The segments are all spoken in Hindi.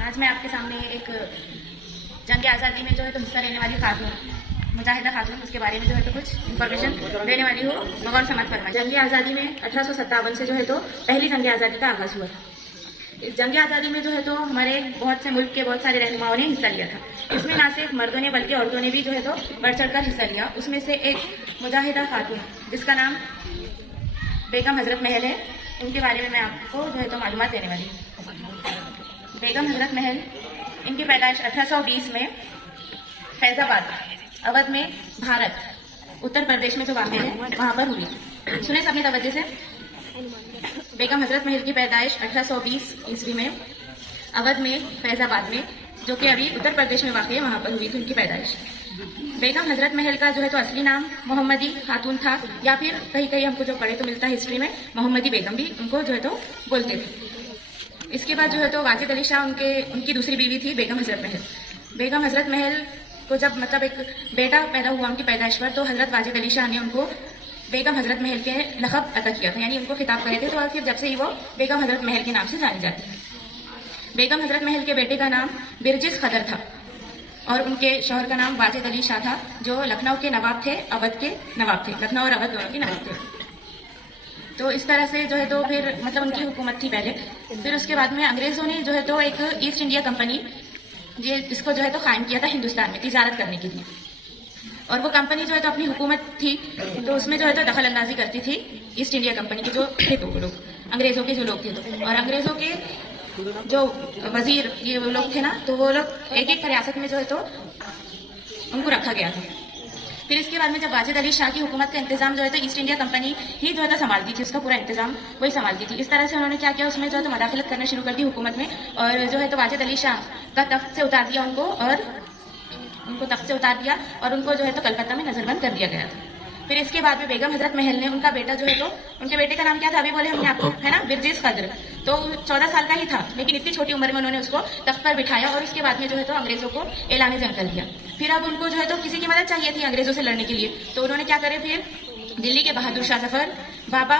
आज मैं आपके सामने एक जंग आज़ादी में जो है तो हिस्सा लेने वाली खातून, मुजाहिदा खातून, उसके बारे में जो है तो कुछ इन्फॉर्मेशन देने वाली हूँ। बगौर समाज फरमाएं। जंग आज़ादी में 1857 से जो है तो पहली जंग आज़ादी का आगाज हुआ था। इस जंग आज़ादी में जो है तो हमारे बहुत से मुल्क के बहुत सारे रहनुमाओं ने हिस्सा लिया था। इसमें ना सिर्फ मर्दों ने बल्कि औरतों ने भी जो है तो बढ़ चढ़कर हिस्सा लिया। उसमें से एक मुजाहिदा खातून जिसका नाम बेगम हजरत महल है, उनके बारे में मैं आपको जो है तो मालूमात देने वाली हूँ। बेगम हजरत महल, इनकी पैदाइश 1820 में फैजाबाद, अवध में, भारत, उत्तर प्रदेश में जो वाक़ है वहाँ पर हुई। सुने अपनी तवज्जो से। बेगम हजरत महल की पैदाइश 1820 ईस्वी में अवध में, फैजाबाद में, जो कि अभी उत्तर प्रदेश में वाक़ है, वहाँ पर हुई थी उनकी पैदाइश। बेगम हजरत महल का जो है तो असली नाम मोहम्मदी खातून था, या फिर कहीं कहीं हमको जो पढ़े तो मिलता है हिस्ट्री में मोहम्मदी बेगम भी उनको जो है तो बोलते थे। इसके बाद जो है तो वाजिद अली शाह उनकी दूसरी बीवी थी बेगम हजरत महल। बेगम हजरत महल को जब मतलब एक बेटा पैदा हुआ उनकी पैदाइश पर, तो हजरत वाजिद अली शाह ने उनको बेगम हजरत महल के लक़ब अता किया था, यानी उनको खिताब करे थे। तो और फिर जब से ही वो बेगम हजरत महल के नाम से जानी जाती है। बेगम हजरत महल के बेटे का नाम बिरजिस खदर था और उनके शौहर का नाम वाजिद अली शाह था, जो लखनऊ के नवाब थे, अवध के नवाब थे। लखनऊ और अवध दोनों के नवाब थे। तो इस तरह से जो है तो फिर मतलब उनकी हुकूमत थी पहले। फिर उसके बाद में अंग्रेजों ने जो है तो एक ईस्ट इंडिया कंपनी इसको जो है तो कायम किया था हिंदुस्तान में तिजारत करने के लिए। और वो कंपनी जो है तो अपनी हुकूमत थी तो उसमें जो है तो दखल अंदाजी करती थी ईस्ट इंडिया कंपनी के जो थे तो वो लोग, अंग्रेजों के जो लोग थे तो। और अंग्रेजों के जो वजीर ये वो लोग थे ना, तो वो लोग एक एक रियासत में जो है तो उनको रखा गया था। फिर इसके बाद में जब वाजिद अली शाह की हुकूमत का इंतजाम जो है तो ईस्ट इंडिया कंपनी ही जो है तो संभालती थी, उसका पूरा इंतजाम वही संभालती थी। इस तरह से उन्होंने क्या किया, उसमें जो है तो मदाखलत करना शुरू कर दी हुकूमत में, और जो है तो वाजिद अली शाह का तख्त से उतार दिया उनको, और उनको तख्त से उतार दिया और उनको जो है तो कलकत्ता में नजरबंद कर दिया गया था। फिर इसके बाद में बेगम हजरत महल ने उनका बेटा जो है तो, उनके बेटे का नाम क्या था अभी बोले हमने आपको, है ना, बिरजिस खदर। तो 14 साल का ही था, लेकिन इतनी छोटी उम्र में उन्होंने उसको तख्त पर बिठाया और उसके बाद में जो है तो अंग्रेजों को ऐलान जंग कर दिया। फिर अब उनको जो है तो किसी की मदद चाहिए थी अंग्रेजों से लड़ने के लिए, तो उन्होंने क्या करे, फिर दिल्ली के बहादुर शाह जफर, बाबा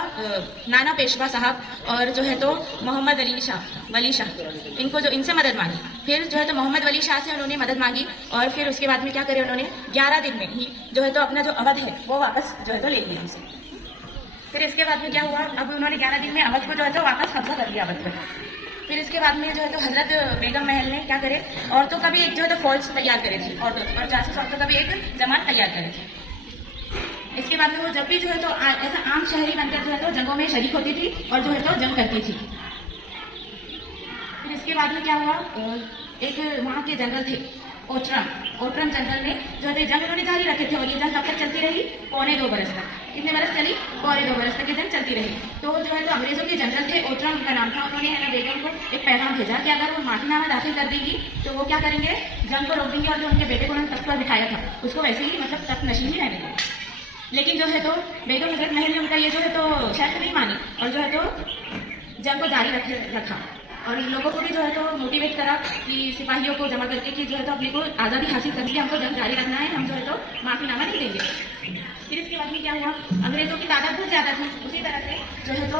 नाना पेशवा साहब और जो है तो मोहम्मद वली शाह, इनको जो इनसे मदद मांगी। फिर जो है तो मोहम्मद वली शाह से उन्होंने मदद मांगी और फिर उसके बाद में क्या करे, उन्होंने 11 दिन में ही जो है तो अपना जो अवध है वो वापस जो है तो ले लिया उनसे। फिर इसके बाद में क्या हुआ, अब उन्होंने 11 दिन में अवध को जो है तो वापस कब्जा कर लिया अवध पर। फिर इसके बाद में जो है तो हजरत बेगम महल ने क्या करे, औरतों का भी एक जो है तो फौज तैयार करे थी, और जासूस औरतों का भी एक जमात तैयार करे थी। इसके बाद में वो जब भी जो है तो ऐसा आम शहरी बनकर जो है तो जंगों में शरीक होती थी और जो है तो जंग करती थी। फिर इसके बाद में क्या हुआ, एक वहाँ के जनरल थे ओट्रम जनरल ने जो है जंग उन्होंने जारी रखे थे, और ये जंग कब तक चलती रही, 2.25 बरस तक। कितने बरस चली, 2.25 बरस तक ये जंग चलती रही। तो जो है तो अंग्रेजों के जनरल थे, ओट्रम उनका नाम था, उन्होंने है ना बेगम को एक पैगाम भेजा कि अगर वो माफीनामा दाखिल कर देगी तो वो क्या करेंगे, जंग को रोक देंगे, और जो उनके बेटे को उन्होंने तख्त पर बिठाया था उसको वैसे ही मतलब तख्त नशीन ही रहने देंगे। लेकिन जो है तो बेगम हजरत महल ने उनका ये जो है तो शर्त नहीं मानी और जो है तो जंग को जारी रखा, और इन लोगों को भी जो है तो मोटिवेट करा कि सिपाहियों को जमा करके कि जो है तो अपने को आज़ादी हासिल करनी है, हमको जंग जारी रखना है, हम जो है तो माफीनामा नहीं देंगे। फिर इसके बाद में क्या हुआ, अंग्रेजों की तादाद बहुत ज़्यादा थी। उसी तरह से जो है तो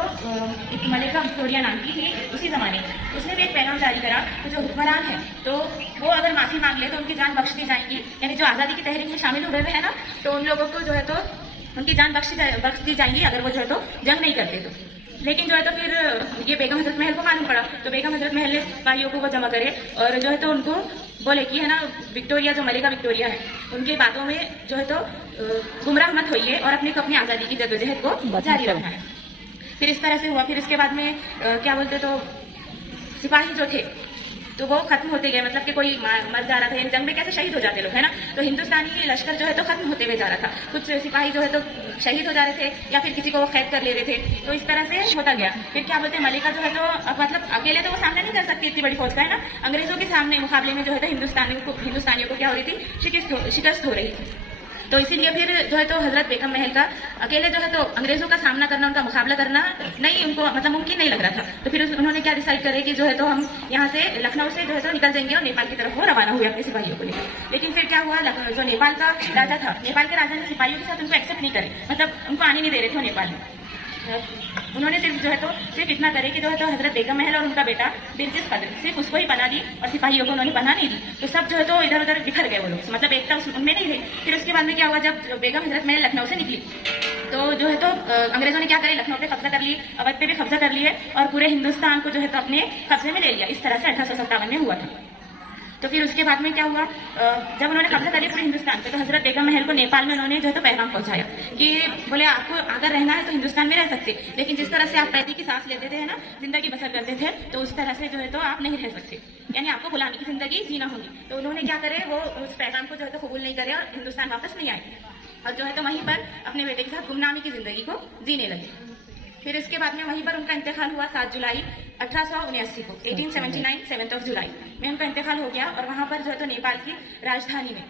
एक मलिका विक्टोरिया नाम की थी उसी ज़माने में, उसने भी एक पैगाम जारी करा तो जो हुक्मरान है तो वो अगर माफ़ी मांग ले तो उनकी जान बख्श दी जाएगी, यानी जो आज़ादी की तहरीक में शामिल हुए हैं ना, तो उन लोगों को जो है तो उनकी जान बख्श दी जाएगी अगर वो जो है तो जंग नहीं करते तो। लेकिन जो है तो फिर ये बेगम हजरत महल को मालूम पड़ा, तो बेगम हजरत महल ने सिपाहियों को वो जमा करे और जो है तो उनको बोले कि है ना, विक्टोरिया जो मलिका विक्टोरिया है उनकी बातों में जो है तो गुमराह मत होइए और अपने को अपनी आज़ादी की जद्दोजहद को जारी रखना है। फिर इस तरह से हुआ। फिर इसके बाद में क्या बोलते तो सिपाही जो थे तो वो खत्म होते गए, मतलब कि कोई मर जा रहा था, यानी जंग में कैसे शहीद हो जाते लोग, है ना, तो हिंदुस्तानी लश्कर जो है तो खत्म होते हुए जा रहा था। कुछ सिपाही जो है तो शहीद हो जा रहे थे या फिर किसी को वो कैद कर ले रहे थे, तो इस तरह से होता गया। फिर क्या बोलते हैं, मलिका जो है तो मतलब अकेले तो वो सामना नहीं कर सकती इतनी बड़ी फौज का, है ना, अंग्रेजों के सामने मुकाबले में जो है तो हिंदुस्तानियों को क्या हो रही थी, शिकस्त हो रही थी। तो इसीलिए फिर जो है तो हजरत बेगम महल का अकेले जो है तो अंग्रेजों का सामना करना, उनका मुकाबला करना नहीं, उनको मतलब मुमकिन नहीं लग रहा था। तो फिर उन्होंने क्या डिसाइड करे कि जो है तो हम यहाँ से लखनऊ से जो है तो निकल जाएंगे और नेपाल की तरफ वो रवाना हुए अपने सिपाहियों को लेकर। लेकिन फिर क्या हुआ, जो नेपाल का राजा था, नेपाल के राजा ने सिपाहियों के साथ उनको एक्सेप्ट नहीं करे, मतलब उनको आने नहीं दे रहे थे नेपाल में। उन्होंने सिर्फ जो है तो सिर्फ इतना करे कि जो है तो हजरत बेगम महल और उनका बेटा बिल्किस कदर सिर्फ उसको ही पनाह दी और सिपाहियों को उन्होंने पनाह नहीं दी। तो सब जो है तो इधर उधर बिखर गए वो लोग, मतलब एकता उनमें नहीं थे। फिर उसके बाद में क्या हुआ, जब बेगम हजरत महल लखनऊ से निकली तो जो है तो अंग्रेजों ने क्या करे, लखनऊ पे कब्जा कर लिए, अवध पे भी कब्जा कर लिए और पूरे हिंदुस्तान को जो है तो अपने कब्जे में ले लिया। इस तरह से 1857 में हुआ था। तो फिर उसके बाद में क्या हुआ, जब उन्होंने कब्जा कर लिया पूरे हिंदुस्तान पे तो हजरत बेगम महल को नेपाल में उन्होंने जो है तो पैगाम पहुंचाया कि बोले आपको अगर रहना है तो हिंदुस्तान में रह सकते, लेकिन जिस तरह से आप पैदी की सांस लेते थे ना, जिंदगी बसर करते थे, तो उस तरह से जो है तो आप नहीं रह सकते, यानी आपको गुलामी की जिंदगी जीना होगी। तो उन्होंने क्या करे, वो उस पैगाम को जो है तो कबूल नहीं करे और हिंदुस्तान वापस नहीं आए और जो है तो वहीं पर अपने बेटे के साथ गुमनामी की जिंदगी को जीने लगे। फिर इसके बाद में वहीं पर उनका इंतकाल हुआ 7 जुलाई 1879 को, 1879 7 जुलाई में उनका इंतकाल हो गया और वहां पर जो है तो नेपाल की राजधानी में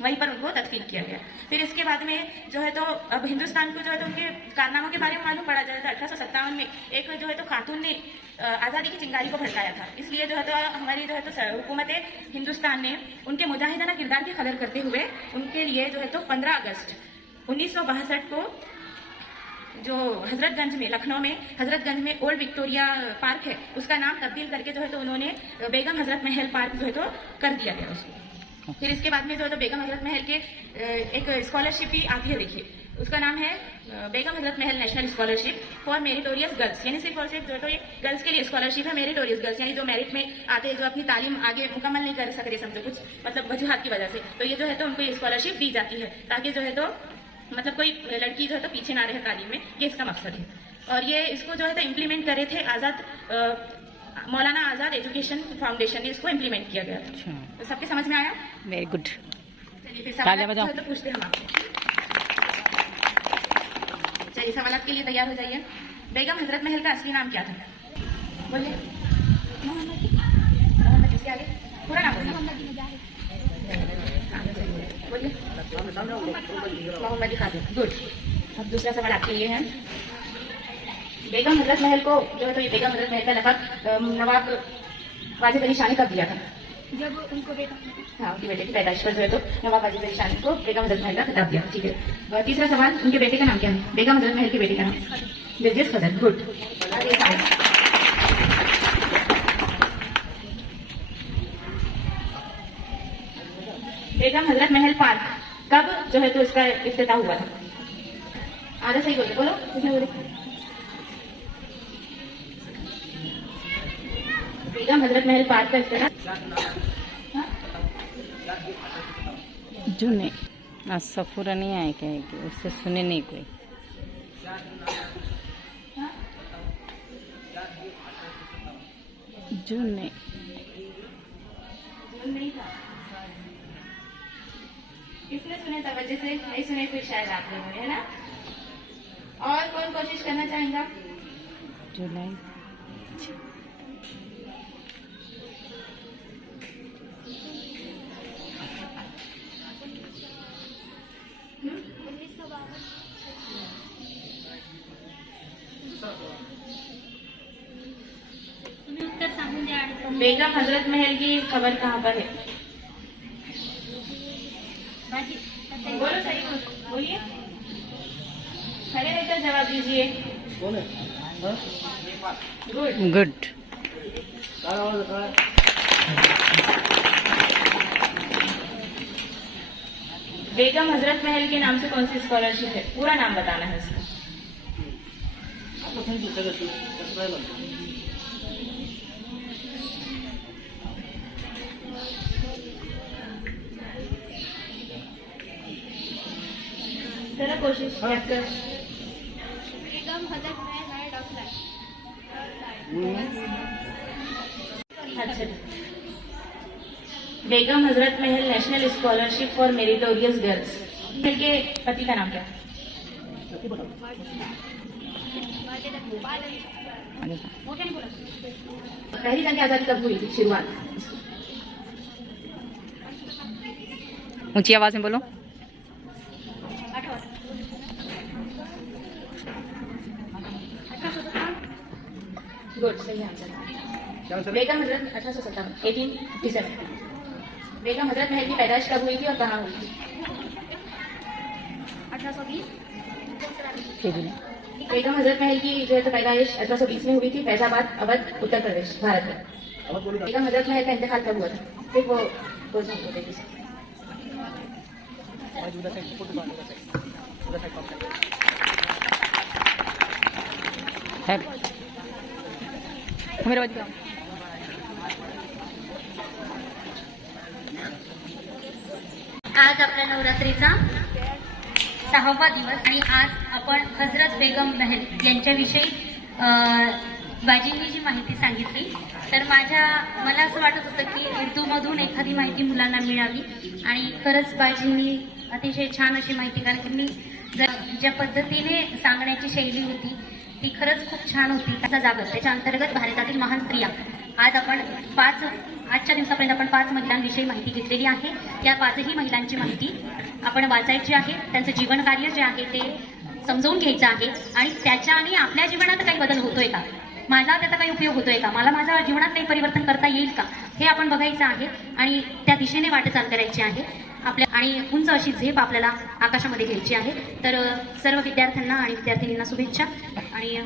वहीं पर उनको तदफीन किया गया। फिर इसके बाद में जो है तो अब हिंदुस्तान को जो है तो उनके कारनामों के बारे में मालूम पड़ा जाए तो 1857 में एक जो है तो खातून ने आज़ादी की चिंगारी को भड़काया था। इसलिए जो है तो हमारी जो है तो हुकूमत हिंदुस्तान ने उनके मुजाहिदाना किरदार की कदर करते हुए उनके लिए जो है तो 15 अगस्त 1962 को जो हजरतगंज में, लखनऊ में हजरतगंज में ओल्ड विक्टोरिया पार्क है, उसका नाम तब्दील करके जो है तो उन्होंने बेगम हजरत महल पार्क जो है तो कर दिया गया उसको। फिर इसके बाद में जो है तो बेगम हजरत महल के एक स्कॉलरशिप भी आती है, देखिए उसका नाम है Begum Hazrat Mahal national scholarship for meritorious girls, यानी सिर्फ और सिर्फ जो है तो ये गर्ल्स के लिए स्कॉलरशिप है। मेरिटोरियस गर्ल्स यानी जो मेरिट में आते हैं, जो अपनी तालीम आगे मुकम्मल नहीं कर सकते, समझो कुछ मतलब वजूहात की वजह से, तो ये जो है तो उनको ये स्कॉलरशिप दी जाती है ताकि जो है तो मतलब कोई लड़की जो है तो पीछे ना रहे तालीम में, ये इसका मकसद है। और ये इसको जो है तो इम्प्लीमेंट करे थे मौलाना आजाद एजुकेशन फाउंडेशन ने इसको इम्प्लीमेंट किया गया था। तो सबके समझ में आया? Very good. चलिए फिर सवाल तो पूछते हम आपसे। चलिए सवालात के लिए तैयार हो जाइए। बेगम हजरत महल का असली नाम क्या था? बोलिए। मोहम्मद, इसके आगे पूरा नाम बोलिए। बोलिए। मोहम्मद खातून, गुड। अब दूसरा सवाल आपके लिए है, बेगम हजरत महल को जो है तो ये बेगम हजरत महल का लक़ब नवाब वाजिद अली शाह ने कब दिया था? जब उनको बेटा, हाँ, उनके बेटे की पैदाइश पर जो है तो नवाब वाजिद अली शाह को बेगम हजरत महल का खिताब दिया। ठीक है। तीसरा सवाल, उनके बेटे का नाम क्या है? बेगम हजरत महल के बेटे का नाम बिल्किस कदर, गुड। बेगम हजरत महल पार्क कब जो है तो इसका इफ्तिताह हुआ था? आधा सही बोले, बोलो किसने बोले? बेगम हजरत महल पार्क का इफ्तिताह जो नहीं आज सफूरा नहीं आए क्या, कि उससे सुने नहीं कोई। जून नहीं था, किसने सुने तवज्जो से? नहीं सुने कोई शायद आप लोगों ने, है ना? और कौन कोशिश करना चाहेगा? जुलाई बेगम हजरत महल की खबर कहाँ पर है? बोलो सही, बोलिए, खड़े रहकर जवाब दीजिए। Good good. बेगम हजरत महल के नाम से कौन सी स्कॉलरशिप है? पूरा नाम बताना है उसका। जरा कोशिश कर। Begum Hazrat Mahal of life. अच्छा, Begum Hazrat Mahal national scholarship for meritorious girls के पति का नाम क्या है? पहली जंग आजादी कब हुई थी? शुरुआत ऊंची आवाज में बोलो। गुड, सही आंसर। बेगम हजरत 1857 1857। बेगम हजरत महल की पैदाइश कब हुई थी और कहाँ हुई थी? 1820 बेगम हजरत महल की जो है तो पैदाइश 1820 में हुई थी, फैजाबाद अवध उत्तर प्रदेश भारत में। बेगम हजरत महल का इंतकाल कब हुआ था, फिर वो बोलते है मेरे बच्चा आज आपल्या नवरात्रीचा 6वा दिवस आणि आज आपण हजरत बेगम महल यांच्याविषयी बाजींनी जी माहिती सांगितली तर मला असं वाटत होतं की उर्दूमधून एखादी माहिती मुलांना मिळावी आणि खरंच बाजींनी अतिशय छान अशी माहिती, कारण की मी ज्या पद्धतीने सांगण्याची शैली होती ती खरंच खूप छान होती. त्याचा जागर त्याच्या अंतर्गत भारतातील महान स्त्रिया आज आपण आजच्या दिवसापर्यंत आपण 5 महिलांविषयी माहिती घेतलेली आहे. या 5ही महिलांची माहिती आपण वाचायची आहे, त्यांचं जीवन कार्य जे आहे ते समजून घ्यायचं आहे आणि त्याच्याने आपल्या जीवनात काही बदल होतोय का, माझा त्याचा काही उपयोग होतोय का, मला माझ्या जीवनात काही परिवर्तन करता येईल का, हे आपण बघायचं आहे आणि त्या दिशेने वाटचाल करायची आहे आपल्या. आणि उंच अशी झेप आपल्याला आकाशामध्ये घ्यायची आहे. तर सर्व विद्यार्थ्यांना आणि विद्यार्थिनींना शुभेच्छा आणि